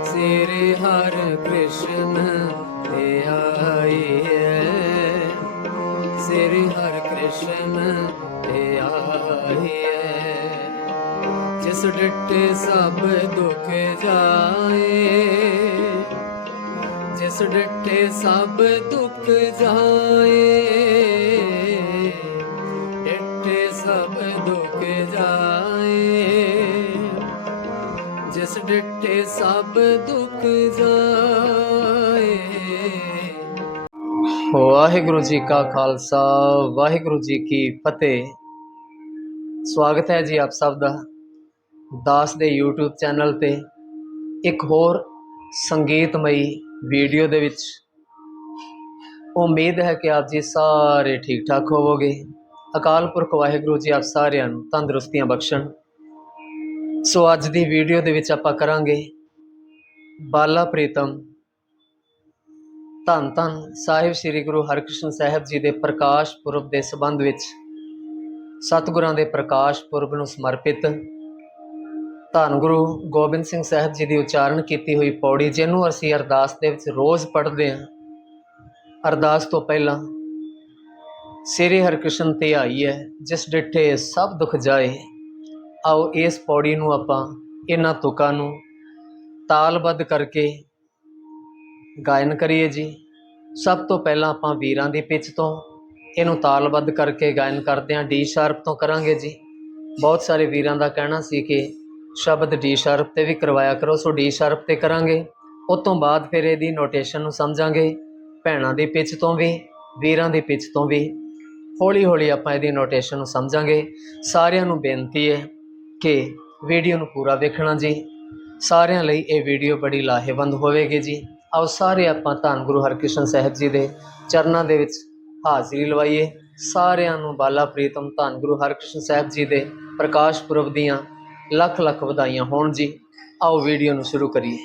ਸ੍ਰੀ ਹਰਿ ਕ੍ਰਿਸ਼ਨ ਤੇ ਆਈਏ ਸ੍ਰੀ ਹਰਿ ਕ੍ਰਿਸ਼ਨ ਤੇ ਆਈਏ ਜਿਸ ਡਿੱਠੇ ਸਭ ਦੁੱਖ ਜਾਏ, ਜਿਸ ਡਿੱਠੇ ਸਭ ਦੁੱਖ ਵਾਹਿਗੁਰੂ ਜੀ ਕਾ ਖਾਲਸਾ, ਵਾਹਿਗੁਰੂ ਜੀ ਕੀ ਫਤਿਹ। ਸਵਾਗਤ ਹੈ ਜੀ ਆਪ ਸਭ ਦਾ ਦਾਸ ਦੇ YouTube ਚੈਨਲ ਤੇ। ਇੱਕ ਹੋਰ ਸੰਗੀਤਮਈ ਵੀਡੀਓ ਦੇ ਵਿੱਚ। ਉਮੀਦ ਹੈ ਕਿ ਆਪ ਜੀ ਸਾਰੇ ਠੀਕ ਠਾਕ ਹੋਵੋਗੇ। ਅਕਾਲ ਪੁਰਖ ਵਾਹਿਗੁਰੂ ਜੀ ਆਪ ਸਾਰਿਆਂ ਨੂੰ ਤੰਦਰੁਸਤੀਆਂ ਬਖਸ਼ਣ। ਸੋ ਅੱਜ ਦੀ ਵੀਡੀਓ ਦੇ ਵਿੱਚ ਆਪਾਂ ਕਰਾਂਗੇ ਬਾਲਾ ਪ੍ਰੀਤਮ ਧੰਨ ਧੰਨ ਸਾਹਿਬ ਸ੍ਰੀ ਗੁਰੂ ਹਰਿਕ੍ਰਿਸ਼ਨ ਸਾਹਿਬ ਜੀ ਦੇ ਪ੍ਰਕਾਸ਼ ਪੁਰਬ ਦੇ ਸੰਬੰਧ ਵਿੱਚ ਸਤਿਗੁਰਾਂ ਦੇ ਪ੍ਰਕਾਸ਼ ਪੁਰਬ ਨੂੰ ਸਮਰਪਿਤ ਧੰਨ ਗੁਰੂ ਗੋਬਿੰਦ ਸਿੰਘ ਸਾਹਿਬ ਜੀ ਦੀ ਉਚਾਰਨ ਕੀਤੀ ਹੋਈ ਪੌੜੀ, ਜਿਹਨੂੰ ਅਸੀਂ ਅਰਦਾਸ ਦੇ ਵਿੱਚ ਰੋਜ਼ ਪੜ੍ਹਦੇ ਹਾਂ। ਅਰਦਾਸ ਤੋਂ ਪਹਿਲਾਂ ਸ੍ਰੀ ਹਰਿਕ੍ਰਿਸ਼ਨ ਤੇ ਆਈ ਹੈ, ਜਿਸ ਡਿੱਠੇ ਸਭ ਦੁੱਖ ਜਾਏ। ਆਓ ਇਸ ਪੌੜੀ ਨੂੰ ਆਪਾਂ ਇਹਨਾਂ ਤੁਕਾਂ ਨੂੰ ਤਾਲਬੱਧ ਕਰਕੇ ਗਾਇਨ ਕਰੀਏ ਜੀ। ਸਭ ਤੋਂ ਪਹਿਲਾਂ ਆਪਾਂ ਵੀਰਾਂ ਦੀ ਪਿੱਚ ਤੋਂ ਇਹਨੂੰ ਤਾਲਬੱਧ ਕਰਕੇ ਗਾਇਨ ਕਰਦੇ ਹਾਂ ਡੀ ਸ਼ਾਰਪ ਤੋਂ ਕਰਾਂਗੇ ਜੀ। ਬਹੁਤ ਸਾਰੇ ਵੀਰਾਂ ਦਾ ਕਹਿਣਾ ਸੀ ਕਿ ਸ਼ਬਦ ਡੀ ਸ਼ਾਰਪ ਤੇ ਵੀ ਕਰਵਾਇਆ ਕਰੋ, ਸੋ ਡੀ ਸ਼ਾਰਪ ਤੇ ਕਰਾਂਗੇ। ਉਸ ਤੋਂ ਬਾਅਦ ਫਿਰ ਇਹਦੀ ਨੋਟੇਸ਼ਨ ਨੂੰ ਸਮਝਾਂਗੇ, ਭੈਣਾਂ ਦੀ ਪਿੱਚ ਤੋਂ ਵੀ, ਵੀਰਾਂ ਦੀ ਪਿੱਚ ਤੋਂ ਵੀ। ਹੌਲੀ ਹੌਲੀ ਆਪਾਂ ਇਹਦੀ ਨੋਟੇਸ਼ਨ ਨੂੰ ਸਮਝਾਂਗੇ। ਸਾਰਿਆਂ ਨੂੰ ਬੇਨਤੀ ਹੈ ਕਿ ਵੀਡੀਓ ਨੂੰ ਪੂਰਾ ਵੇਖਣਾ ਜੀ। ਸਾਰਿਆਂ ਲਈ ਇਹ ਵੀਡੀਓ ਬੜੀ ਲਾਹੇਵੰਦ ਹੋਵੇਗੀ ਜੀ। ਆਓ ਸਾਰੇ ਆਪਾਂ ਧੰਨ ਗੁਰੂ ਹਰਕ੍ਰਿਸ਼ਨ ਸਾਹਿਬ ਜੀ ਦੇ ਚਰਨਾਂ ਦੇ ਵਿੱਚ ਹਾਜ਼ਰੀ ਲਵਾਈਏ। ਸਾਰਿਆਂ ਨੂੰ ਬਾਲਾ ਪ੍ਰੀਤਮ ਧੰਨ ਗੁਰੂ ਹਰਕ੍ਰਿਸ਼ਨ ਸਾਹਿਬ ਜੀ ਦੇ ਪ੍ਰਕਾਸ਼ ਪੁਰਬ ਦੀਆਂ ਲੱਖ ਲੱਖ ਵਧਾਈਆਂ ਹੋਣ ਜੀ। ਆਓ ਵੀਡੀਓ ਨੂੰ ਸ਼ੁਰੂ ਕਰੀਏ।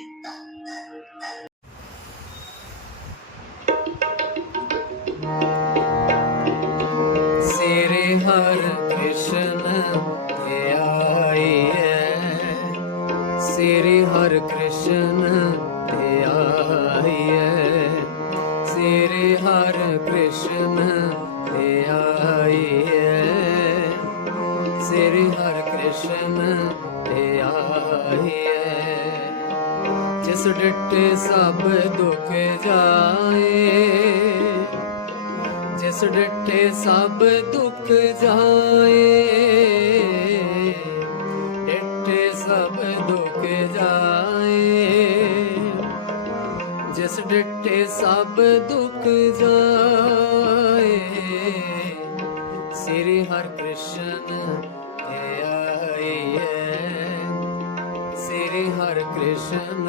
ਸ੍ਰੀ ਹਰ ਕ੍ਰਿਸ਼ਨ ਤੇ ਆਈਏ ਸ੍ਰੀ ਹਰ ਕ੍ਰਿਸ਼ਨ ਜਿਸ ਡਿੱਠੇ ਸਭ ਦੁੱਖ ਜਾਏ। ਜਿਸ ਡਿੱਠੇ ਸਭ ਦੁੱਖ ਜਾਏ ਡਿੱਠੇ ਸਭ ਦੁੱਖ ਜਾਏ। ਜਿਸ ਡਿੱਠੇ ਸਭ ਦੁੱਖ ਜਾਏ, ਸ੍ਰੀ ਹਰਿ ਕ੍ਰਿਸ਼ਨ ਤੇ ਆਈਏ ਸ੍ਰੀ ਹਰਿ ਕ੍ਰਿਸ਼ਨ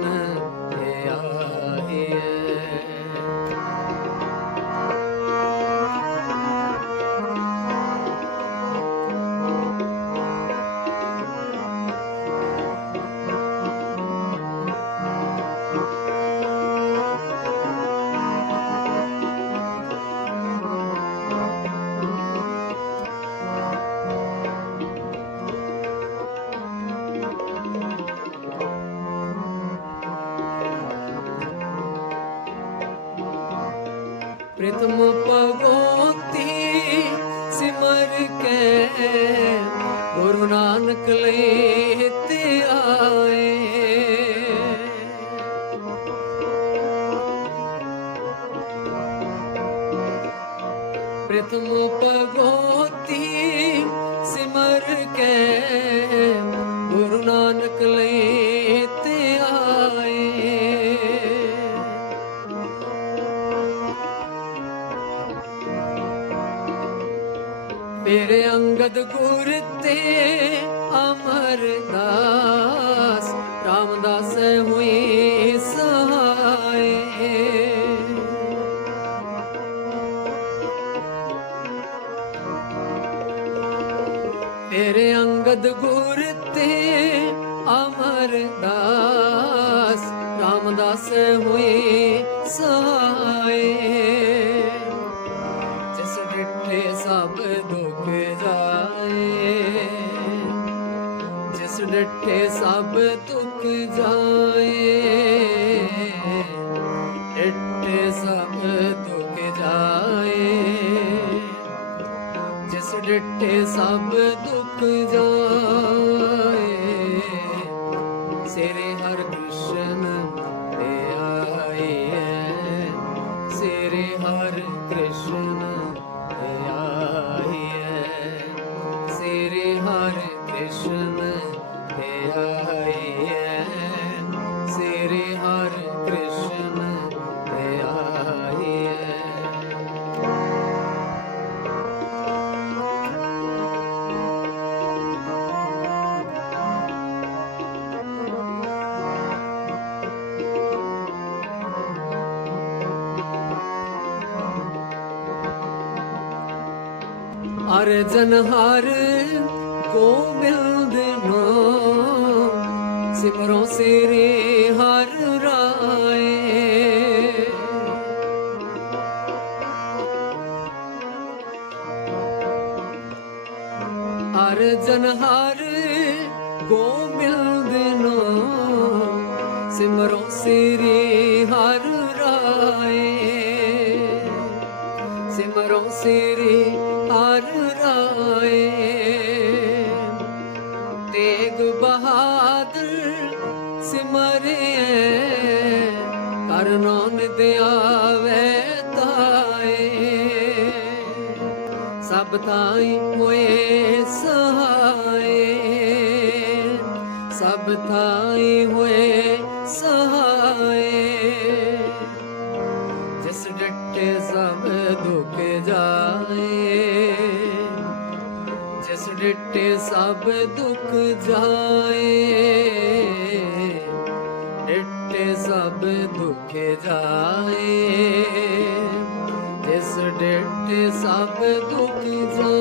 ਪ੍ਰਥਮ ਭਗਵਤੀ ਸਿਮਰ ਸਤਗੁਰ ਤੇ ਅਮਰਦਾਸ ਰਾਮਦਾਸ ਹੋਏ ਸਹਾਏ। ਜਿਸ ਡਿਠੇ ਸਭ ਦੁੱਖ ਜਾਏ, ਜਿਸ ਡਿਠੇ ਸਭ ਦੁੱਖ ਜਾਏ, ਡਿਠੇ ਸਭ ਦੁੱਖ ਜਾਏ। ਜਿਸ ਡਿਠੇ ਸਭ ਦੁੱਖ ਜਨਹਾਰ ਹਰ ਗੋਬਿੰਦ ਨਾਮ ਸਿਮਰੋ ਸਿਰੇ ਹਰ ਰਾਏ। ਹਰ ਜਨਹਾਰ ਕਰਨੋ ਨਿਤ ਆਵੇ ਤਾਏ। ਸਭ ਤਾਈ ਹੋਏ দুটি যা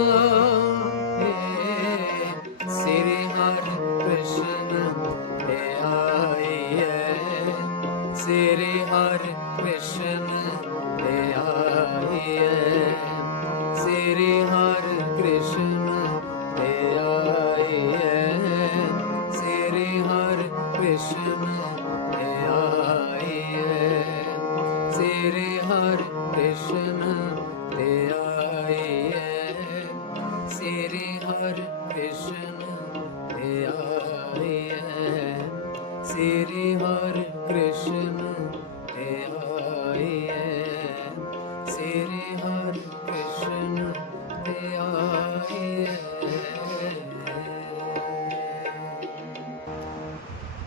ਸ੍ਰੀ ਹਰਿ ਕ੍ਰਿਸ਼ਨ ਤੇ ਆਈਏ ਸ੍ਰੀ ਹਰਿ ਕ੍ਰਿਸ਼ਨ ਤੇ ਆਈਏ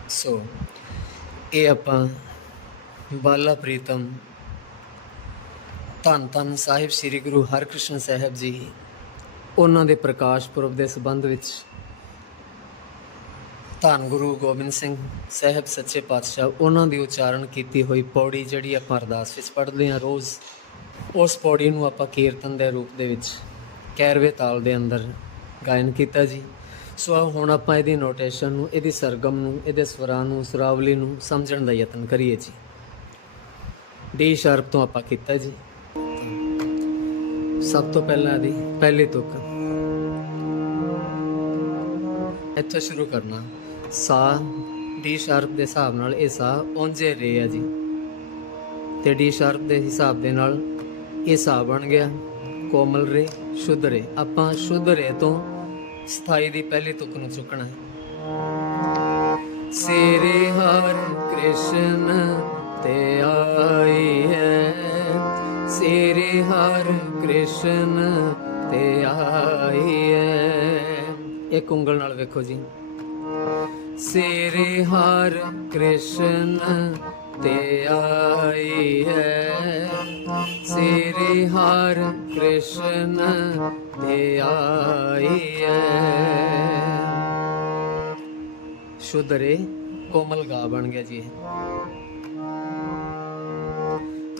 ਸੋ, ਇਹ ਆਪਾਂ ਬਾਲਾ ਪ੍ਰੀਤਮ ਧੰਨ ਧੰਨ ਸਾਹਿਬ ਸ੍ਰੀ ਗੁਰੂ ਹਰਕ੍ਰਿਸ਼ਨ ਸਾਹਿਬ ਜੀ, ਉਹਨਾਂ ਦੇ ਪ੍ਰਕਾਸ਼ ਪੁਰਬ ਦੇ ਸੰਬੰਧ ਵਿੱਚ ਧੰਨ ਗੁਰੂ ਗੋਬਿੰਦ ਸਿੰਘ ਸਾਹਿਬ, ਸੱਚੇ ਪਾਤਸ਼ਾਹ, ਉਹਨਾਂ ਦੀ ਉਚਾਰਨ ਕੀਤੀ ਹੋਈ ਪੌੜੀ ਜਿਹੜੀ ਆਪਾਂ ਅਰਦਾਸ ਵਿੱਚ ਪੜ੍ਹਦੇ ਹਾਂ ਰੋਜ਼, ਉਸ ਪੌੜੀ ਨੂੰ ਆਪਾਂ ਕੀਰਤਨ ਦੇ ਰੂਪ ਦੇ ਵਿੱਚ ਕੈਰਵੇ ਤਾਲ ਦੇ ਅੰਦਰ ਗਾਇਨ ਕੀਤਾ ਜੀ। ਸੋ ਆਓ ਹੁਣ ਆਪਾਂ ਇਹਦੀ ਨੋਟੇਸ਼ਨ ਨੂੰ, ਇਹਦੀ ਸਰਗਮ ਨੂੰ, ਇਹਦੇ ਸਵਰਾਂ ਨੂੰ, ਸੁਰਾਵਲੀ ਨੂੰ ਸਮਝਣ ਦਾ ਯਤਨ ਕਰੀਏ ਜੀ। ਡੀ ਸ਼ਾਰਪ ਤੋਂ ਆਪਾਂ ਕੀਤਾ ਜੀ। ਸਭ ਤੋਂ ਪਹਿਲਾਂ ਦੀ ਪਹਿਲੀ ਤੁਕ। ਇੱਥੋਂ ਸ਼ੁਰੂ ਕਰਨਾ। ਸਾ ਡੀ ਸ਼ਾਰਪ ਦੇ ਹਿਸਾਬ ਨਾਲ ਇਹ ਸਾ ਉਂਝੇ ਰੇ ਆ ਜੀ। ਤੇ ਡੀ ਸ਼ਾਰਪ ਦੇ ਹਿਸਾਬ ਦੇ ਨਾਲ ਇਹ ਸਾ ਬਣ ਗਿਆ, ਕੋਮਲ ਰੇ, ਸ਼ੁੱਧ ਰੇ। ਆਪਾਂ ਸ਼ੁੱਧ ਰੇ ਤੋਂ ਸਥਾਈ ਦੀ ਪਹਿਲੀ ਤੁਕ ਨੂੰ ਚੁੱਕਣਾ ਹੈ। ਸੇਰੇ ਹਰ ਕ੍ਰਿਸ਼ਨ ਤੇ ਆਈ ਹੈ। ਸੇਰੇ ਹਰ ਕ੍ਰਿਸ਼ਨ ਤੇ ਆਈ ਹੈ। ਇੱਕ ਉਂਗਲ ਨਾਲ ਵੇਖੋ ਜੀ। ਸੇਰੇ ਹਰ ਕ੍ਰਿਸ਼ਨ ਤੇ ਆਈ ਹੈ ਸੇਰੇ ਹਰ ਕ੍ਰਿਸ਼ਨ ਤੇ ਆਈ ਹੈ ਸ਼ੁੱਧ ਰੇ, ਕੋਮਲ ਗਾ ਬਣ ਗਿਆ ਜੀ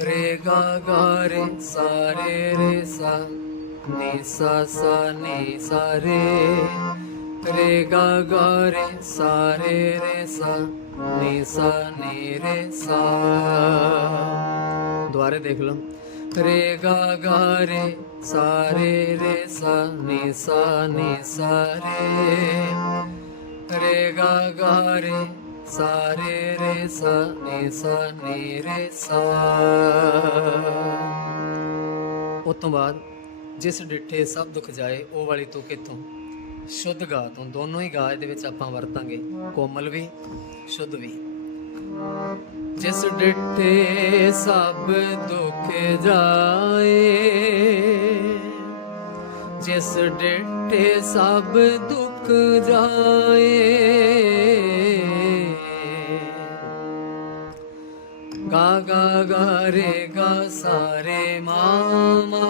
ਰੇ ਗਾ ਗਾ ਰੇ, ਸਾਰੇ ਰੇ ਸਾ, ਨੀ ਸਾ ਸਾ, ਨੀ ਸਾ ਰੇ ਰੇ ਗਾ ਗਾ ਰੇ ਸਾਰੇ ਰੇ ਸਾ ਨੀ ਸਾ ਨੀ ਰੇ ਸਾ ਦੁਬਾਰੇ ਦੇਖ ਲਓ ਰੇ ਗਾ ਗਾ ਰੇ ਸਾਰੇ ਰੇ ਸਾ ਨੀ ਸਾ ਨੀ ਸਾ ਰੇ ਰੇ ਗਾ ਗਾ ਰੇ ਸਾਰੇ ਰੇ ਸਾ ਨੀ ਸਾ ਨੀ ਰੇ ਸਾ ਉਸ ਤੋਂ ਬਾਅਦ ਜਿਸ ਡਿੱਠੇ ਸਭ ਦੁੱਖ ਜਾਏ ਉਹ ਵਾਲੀ ਤੂੰ ਕਿੱਥੋਂ ਸ਼ੁੱਧ ਗਾ ਤੋਂ ਦੋਨੋਂ ਹੀ ਗਾ ਇਹਦੇ ਵਿੱਚ ਆਪਾਂ ਵਰਤਾਂਗੇ। ਕੋਮਲ ਵੀ, ਸ਼ੁੱਧ ਵੀ। ਜਿਸ ਡਿੱਠੇ ਸਭ ਦੁੱਖ ਜਾਏ, ਜਿਸ ਡਿੱਟੇ ਸਭ ਦੁੱਖ ਜਾਏ, ਗਾ ਗਾ ਗਾ ਰੇ ਗਾ ਸਾਰੇ ਮਾ ਮਾ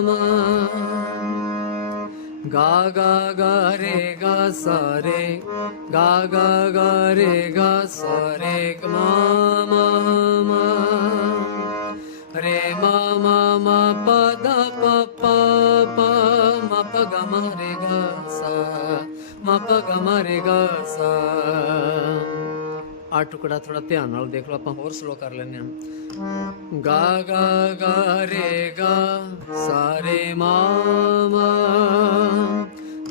ਮਾ। ਗਾ ਗਾ ਗਾ ਰੇ ਗਾ ਸਾਰੇ ਗਾ ਗਾ ਗਾ ਰੇ ਗਾ ਸਾਰੇ ਗ ਟੁਕੜਾ ਥੋੜਾ ਧਿਆਨ ਨਾਲ ਦੇਖ ਲਓ, ਆਪਾਂ ਹੋਰ ਸਲੋ ਕਰ ਲੈਂਦੇ ਹਾਂ। ਗਾ ਗਾ ਗਾ, ਰੇ, ਗਾ, ਸਾਰੇ ਮਾਮਾ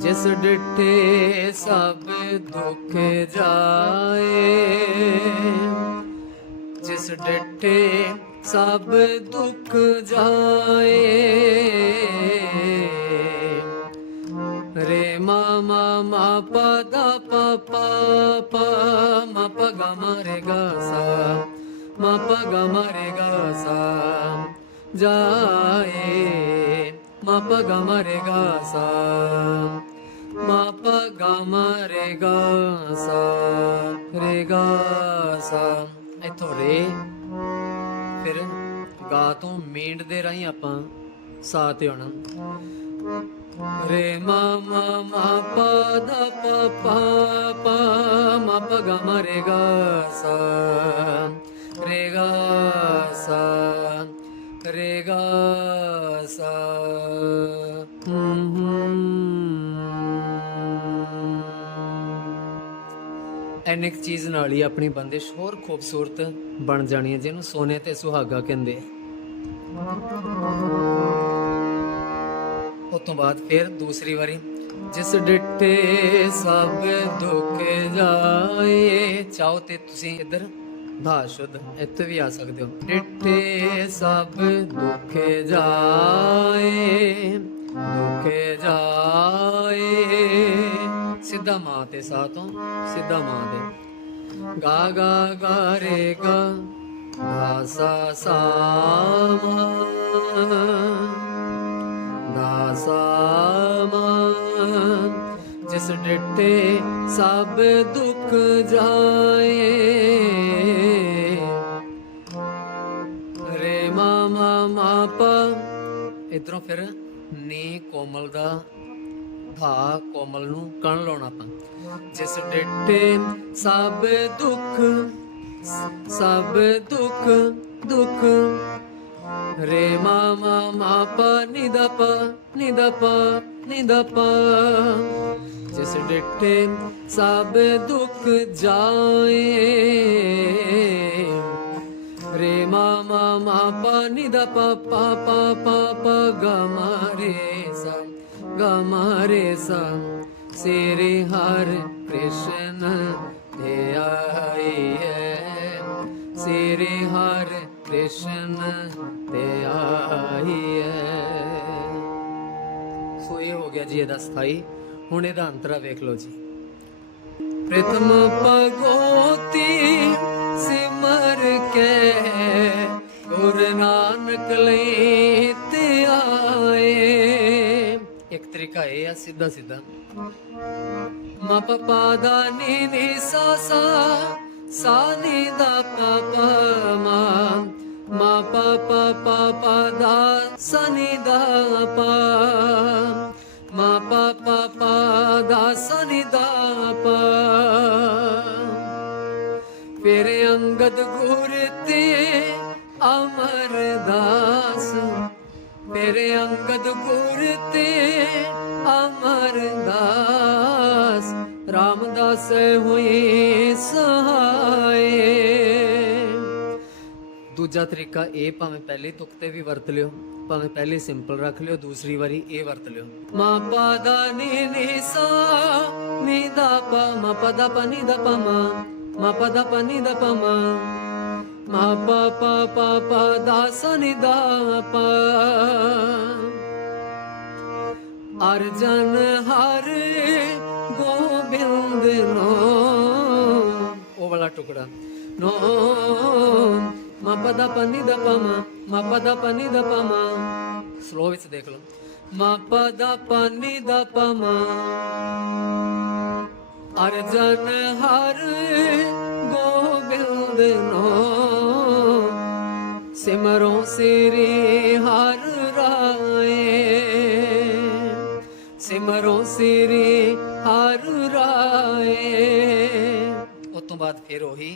ਜਿਸ ਡਿੱਠੇ ਸਭ ਦੁੱਖ ਜਾਏ। ਜਿਸ ਡਿੱਠੇ ਸਭ ਦੁੱਖ ਜਾਏ। ਰੇ ਮਾ ਮਾ ਮਾ ਪਾ ਦਾ ਮਾ ਰੇ ਗਾ ਸਾ ਮਾ ਪਾ ਗਾ ਮਾ ਰੇ ਗਾ ਸਾ ਜਾਏ ਮਾ ਪਾ ਗਾ ਮਾ ਰੇ ਗਾ ਸਾ ਮਾ ਪਾ ਗਾ ਮਾ ਰੇ ਗਾ ਸਾ ਰੇ ਗਾ ਸਾ ਇਥੋਂ ਰੇ, ਫਿਰ ਗਾ ਤੋਂ ਮੀਂਡ ਦੇ ਰਾਹੀਂ ਆਪਾਂ ਸਾ ਤੇ ਆਉਣਾ। ਰੇ ਮਾ ਮਾ ਮਾ ਪਾ ਦਾ ਪਾ ਪਾ ਪਾ ਮਾ ਪਾ ਗਾ ਮਾ ਰੇ ਗਾ ਸਾ ਰੇ ਗਾ ਐਨਿਕ ਚੀਜ਼ ਨਾਲ ਹੀ ਆਪਣੀ ਬੰਦਿਸ਼ ਹੋਰ ਖੂਬਸੂਰਤ ਬਣ ਜਾਣੀ ਹੈ ਜਿਹਨੂੰ ਸੋਨੇ ਤੇ ਸੁਹਾਗਾ ਕਹਿੰਦੇ ਆ। ਉਸ ਤੋਂ ਬਾਅਦ ਫਿਰ ਦੂਸਰੀ ਵਾਰੀ, ਜਿਸ ਡਿੱਠੇ ਸਭ ਦੁੱਖ ਜਾਏ, ਚਾਹੋ ਤੇ ਤੁਸੀਂ ਇੱਧਰ ਭਾ ਸ਼ੁੱਧ ਇੱਥੇ ਵੀ ਆ ਸਕਦੇ ਹੋ। ਡਿੱਠੇ ਸਭ ਦੁੱਖ ਜਾਏ ਦੁੱਖ ਜਾਏ। ਸਿੱਧਾ ਮਾਂ ਤੇ ਸਾਹ ਤੋਂ ਸਿੱਧਾ ਮਾਂ ਦੇ। ਗਾ ਗਾ ਗਾ ਰੇ ਗਾ ਸਾ ਸਾ ਮਾ। ਨਾਸਾਮਾ ਜਿਸ ਡਿੱਟੇ ਸਭ ਦੁੱਖ ਜਾਏ। ਰੇ ਮਾ ਮਾ ਮਾ ਪਾ। ਇਧਰੋਂ ਫਿਰ ਨੀ ਕੋਮਲ ਦਾ ਭਾ ਕੋਮਲ ਨੂੰ ਕਣ ਲਾਉਣਾ ਆਪਾਂ ਜਿਸ ਡਿੱਟੇ ਸਭ ਦੁੱਖ ਸਭ ਦੁੱਖ ਦੁੱਖ ਰੇ ਮਾ ਮਾ ਮਾ ਪਾ ਨੀ ਦਾ ਪਾ ਨੀ ਦਾ ਪਾ ਨੀ ਦਾ ਜਿਸ ਡਿੱਠੇ ਸਭ ਦੁੱਖ ਜਾਏ ਰੇ ਮਾ ਮਾ ਮਾ ਪਾ ਨੀ ਦਾ ਪਾ ਪਾ ਪਾ ਪਾ ਪਾ ਗਾ ਮਾ ਸਾ ਗਾ ਮਾ ਸਾ ਸੇਰੇ ਹਰ ਕ੍ਰਿਸ਼ਨ ਤੇ ਹੈ ਸੇਰੇ ਹਰ ਕ੍ਰਿਸ਼ਨ ਤੇ ਆਈ ਸੋ ਇਹ ਹੋ ਗਿਆ ਜੀ ਇਹਦਾ ਸਥਾਈ। ਹੁਣ ਇਹਦਾ ਅੰਤਰਾ ਵੇਖ ਲਓ ਜੀ। ਪ੍ਰਥਮ ਭਗੋਤੀ ਸਿਮਰ ਕੇ ਗੁਰ ਨਾਨਕ ਲਈ ਤੇ ਆਏ। ਇੱਕ ਤਰੀਕਾ ਇਹ ਆ, ਸਿੱਧਾ ਸਿੱਧਾ। ਮ ਪ ਦਾ ਨੀ ਨੀ ਸਾ ਸਾ ਸਾ ਦਾ ਪ ਪ ਮਾ ਮ ਪ ਪ ਪ ਪ ਦਾ ਸਾ ਨੀ ਦਾ ਪ। ਮ ਪ ਪ ਪ ਦਾ ਸਾ ਨੀ ਦਾ ਪ। ਫਿਰ ਅੰਗਦ ਗੁਰ ਦੂਜਾ ਤਰੀਕਾ ਇਹ ਭਾਵੇਂ ਪਹਿਲੇ ਤੁਕ ਤੇ ਵੀ ਵਰਤ ਲਿਓ ਭਾਵੇਂ ਪਹਿਲੇ ਸਿੰਪਲ ਰੱਖ ਲਿਓ ਦੂਸਰੀ ਵਾਰੀ ਇਹ ਵਰਤ ਲਿਓ। ਮਾ ਪਾ ਦਾ ਨੀ ਨੀ ਸਾ ਨੀ ਦਾ ਪਾ ਮਾ ਪਾ ਦਾ ਪਾ ਨੀ ਦਾ ਪਾ ਮਾ ਮਾ ਪਾ ਦਾ ਪਾ ਨੀ ਦਾ ਪਾ ਮਾ ਮਾ ਪਾ ਪਾ ਪਾ ਪਾ ਦਾ ਸਾ ਨੀ ਦਾ ਪਾ। ਅਰਜਨ ਹਰ ਗੋਬਿੰਦ ਨੋ ਉਹ ਵਾਲਾ ਟੁਕੜਾ। ਨੋ ਮਾ ਪਦਾ ਪਨੀ ਦਾ ਪਮਾ ਮਾ ਪਦਾ ਪਨੀ ਦਾ ਪਮਾ। ਸਲੋ ਵਿੱਚ ਦੇਖ ਲਓ। ਪਦਾ ਪਨੀ ਦਾ ਪਮਾ। ਅਰਜਨ ਹਰ ਗੋਬਿੰਦ ਨੋ। ਸਿਮਰੋ ਸ੍ਰੀ ਹਰ ਰਾਏ। ਸਿਮਰੋ ਸ੍ਰੀ ਹਰ ਤੋਂ ਬਾਅਦ ਫਿਰ ਉਹੀ,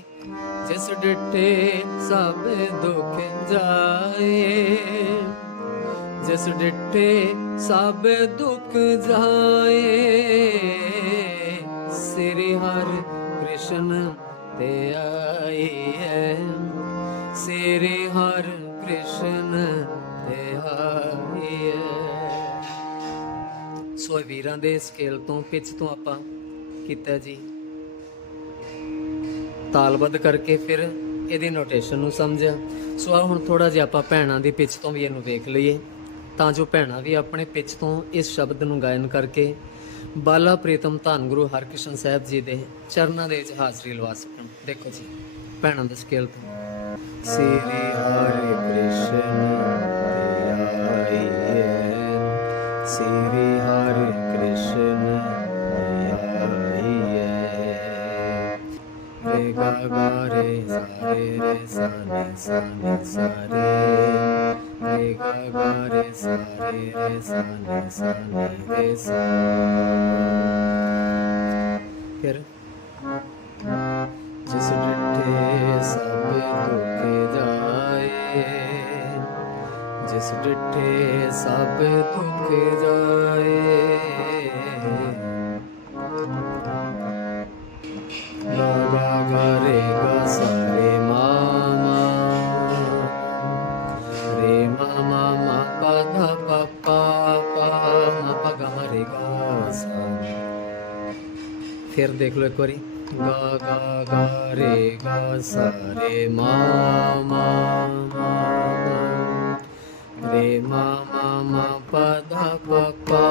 ਜਿਸ ਡਿੱਠੇ ਸਭ ਦੁੱਖ ਜਾਏ, ਜਿਸ ਡਿੱਠੇ ਸਭ ਦੁੱਖ ਜਾਏ, ਸ੍ਰੀ ਹਰਿ ਕ੍ਰਿਸ਼ਨ ਤੇ ਆਈ ਹੈ। ਸ੍ਰੀ ਹਰਿ ਕ੍ਰਿਸ਼ਨ ਤੇ ਆਈ ਹੈ। ਸੋ ਵੀਰਾਂ ਦੇ ਸਕੇਲ ਤੋਂ ਪਿਚ ਤੋਂ ਆਪਾਂ ਕੀਤਾ ਜੀ। ਤਾਲਬੱਧ ਕਰਕੇ ਫਿਰ ਇਹਦੀ ਨੋਟੇਸ਼ਨ ਨੂੰ ਸਮਝਿਆ। ਸੋ ਆ ਹੁਣ ਥੋੜਾ ਜਿਹਾ ਆਪਾਂ ਭੈਣਾਂ ਦੀ ਪਿੱਛ ਤੋਂ ਵੀ ਇਹਨੂੰ ਵੇਖ ਲਈਏ। ਤਾਂ ਜੋ ਭੈਣਾਂ ਵੀ ਆਪਣੇ ਪਿੱਛ ਤੋਂ ਇਸ ਸ਼ਬਦ ਨੂੰ ਗਾਇਨ ਕਰਕੇ ਬਾਲਾ ਪ੍ਰੀਤਮ ਧੰਨ ਗੁਰੂ ਹਰਕ੍ਰਿਸ਼ਨ ਸਾਹਿਬ ਜੀ ਦੇ ਚਰਨਾਂ ਦੇ ਵਿੱਚ ਹਾਜ਼ਰੀ ਲਵਾ ਸਕਣ। ਦੇਖੋ ਜੀ, ਭੈਣਾਂ ਦੇ ਸਕੇਲ ਤੋਂ। ਸ੍ਰੀ ਹਰਿ ਕ੍ਰਿਸ਼ਨ ਰੇ ਗਾ ਗਾ ਰੇ ਸਾ ਰੇ ਰੇ ਸਾ ਨੀ ਸਾ ਨੀ ਸਾ ਰੇ ਰੇ ਗਾ ਗਾ ਰੇ ਸਾ ਰੇ ਰੇ ਸਾ ਨੀ ਸਾ ਫਿਰ ਜਿਸ ਡਿੱਠੇ ਸਭ ਦੁੱਖ ਜਾਏ ਜਿਸ ਡਿੱਠੇ ਸਭ ਦੁੱਖ ਜਾਏ ਫਿਰ ਦੇਖ ਲਓ ਇੱਕ ਵਾਰੀ ਗਾ ਗਾ ਗਾ ਰੇ ਗਾ ਸਾ ਰੇ ਮਾ ਮਾ ਮਾ ਮਾ। ਰੇ ਮਾ ਮਾ ਮਾ ਪਾ ਧਾ ਪਾ ਪਾ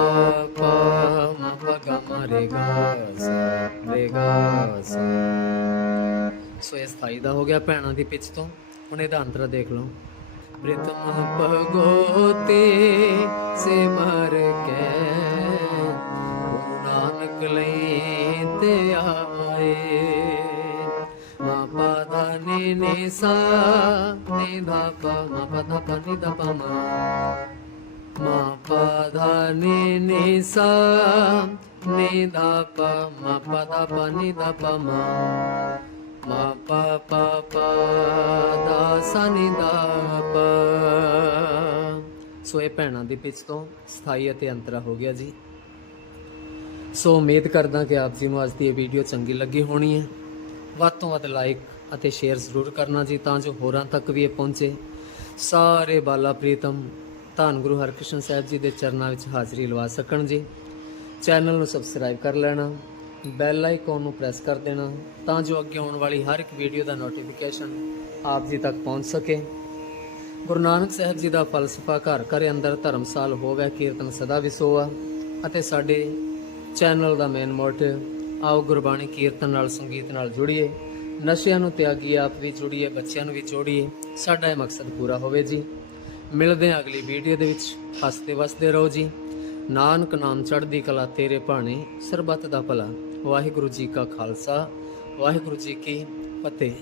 ਪਾ ਮਾ ਪਾ ਗਾ ਮਾ ਰੇ ਗਾ ਸਾ ਰੇ ਗਾ ਸਾ ਸੋ ਇਹ ਸਥਾਈ ਦਾ ਹੋ ਗਿਆ ਭੈਣਾਂ ਦੀ ਪਿੱਛ ਤੋਂ। ਹੁਣ ਇਹਦਾ ਅੰਤਰਾ ਦੇਖ ਲਓ। ਪ੍ਰਿਤਮ ਭਗੋਤੇ ਸੇ ਮਰ ਕੇ ਧਾ ਨੀ ਨੀ ਸਾ ਨੀ ਧਾ ਪਾ ਮਾ ਪਾ ਧਾ ਪਾ ਨੀ ਧਾ ਪਾ ਮਾ ਮਾ ਪਾ ਧਾ ਨੀ ਨੀ ਸਾ ਨੀ ਧਾ ਪਾ ਮਾ ਪਾ ਧਾ ਪਾ ਨੀ ਧਾ ਪਾ ਮਾ ਮਾ ਪਾ ਪਾ ਪਾ ਦਾ ਸਾ ਨੀ ਧਾ ਸੋ ਇਹ ਭੈਣਾਂ ਦੀ ਪਿੱਛ ਤੋਂ ਸਥਾਈ ਅਤੇ ਅੰਤਰਾ ਹੋ ਗਿਆ ਜੀ। ਸੋ ਉਮੀਦ ਕਰਦਾ ਕਿ ਆਪ ਜੀ ਨੂੰ ਅੱਜ ਦੀ ਇਹ ਵੀਡੀਓ ਚੰਗੀ ਲੱਗੀ ਹੋਣੀ ਹੈ। ਵੱਧ ਤੋਂ ਵੱਧ ਲਾਈਕ ਅਤੇ ਸ਼ੇਅਰ ਜ਼ਰੂਰ ਕਰਨਾ ਜੀ, ਤਾਂ ਜੋ ਹੋਰਾਂ ਤੱਕ ਵੀ ਇਹ ਪਹੁੰਚੇ। ਸਾਰੇ ਬਾਲਾ ਪ੍ਰੀਤਮ, ਧੰਨ ਗੁਰੂ ਹਰਕ੍ਰਿਸ਼ਨ ਸਾਹਿਬ ਜੀ ਦੇ ਚਰਨਾਂ ਵਿੱਚ ਹਾਜ਼ਰੀ ਲਵਾ ਸਕਣ ਜੀ। ਚੈਨਲ ਨੂੰ ਸਬਸਕ੍ਰਾਈਬ ਕਰ ਲੈਣਾ, ਬੈਲ ਆਈਕਨ ਨੂੰ ਪ੍ਰੈਸ ਕਰ ਦੇਣਾ, ਤਾਂ ਜੋ ਅੱਗੇ ਆਉਣ ਵਾਲੀ ਹਰ ਇੱਕ ਵੀਡੀਓ ਦਾ ਨੋਟੀਫਿਕੇਸ਼ਨ ਆਪ ਜੀ ਤੱਕ ਪਹੁੰਚ ਸਕੇ। ਗੁਰੂ ਨਾਨਕ ਸਾਹਿਬ ਜੀ ਦਾ ਫਲਸਫਾ ਘਰ ਘਰ ਅੰਦਰ ਧਰਮਸਾਲ ਹੋਵੇ ਕੀਰਤਨ ਸਦਾ ਵਿਸੋਆ ਅਤੇ ਸਾਡੇ ਚੈਨਲ ਦਾ ਮੇਨ ਮੋਟਿਵ ਆਓ ਗੁਰਬਾਣੀ ਕੀਰਤਨ ਨਾਲ, ਸੰਗੀਤ ਨਾਲ ਜੁੜੀਏ। ਨਸ਼ਿਆਂ ਨੂੰ ਤਿਆਗੀਏ ਆਪ ਵੀ ਜੁੜੀਏ, ਬੱਚਿਆਂ ਨੂੰ ਵੀ ਜੋੜੀਏ, ਸਾਡਾ ਇਹ ਮਕਸਦ ਪੂਰਾ ਹੋਵੇ ਜੀ। ਮਿਲਦੇ ਹਾਂ ਅਗਲੀ ਵੀਡੀਓ ਦੇ ਵਿੱਚ। ਹੱਸਦੇ ਵਸਦੇ ਰਹੋ ਜੀ। ਨਾਨਕ ਨਾਮ ਚੜ੍ਹਦੀ ਕਲਾ ਤੇਰੇ ਭਾਣੇ, ਸਰਬੱਤ ਦਾ ਭਲਾ। ਵਾਹਿਗੁਰੂ ਜੀ ਕਾ ਖਾਲਸਾ, ਵਾਹਿਗੁਰੂ ਜੀ ਕੀ ਫਤਿਹ।